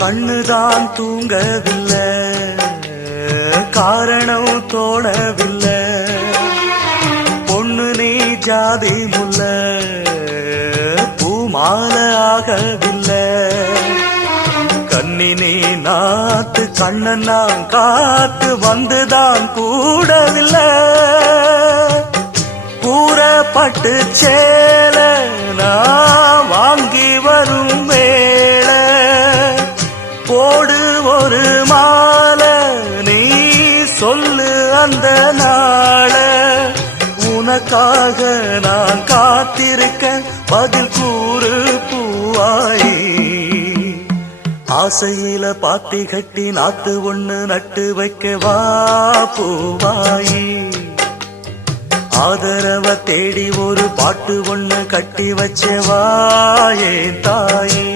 கண்ணுதான் தூங்கவில்லை, காரணம் தோணவில்லை. பொண்ணு நீ ஜாதி முல்ல, பூமால ஆகவில்லை. கண்ணி நீ நாத்து, கண்ணன் நான் காத்து வந்துதான் கூடவில்லை. கூறப்பட்டு சேல நான் வாங்கி வரும் வேள, போடு ஒரு மாலை நீ சொல்லு அந்த நாள. உனக்காக நான் காத்திருக்க பதில் கூறு பூவாயி. ஆசையில பாத்தி கட்டி நாத்து ஒண்ணு நட்டு வைக்க வா பூவாயி. ஆதரவ தேடி ஒரு பாட்டு ஒண்ணு கட்டி வச்ச வா என் தாயே.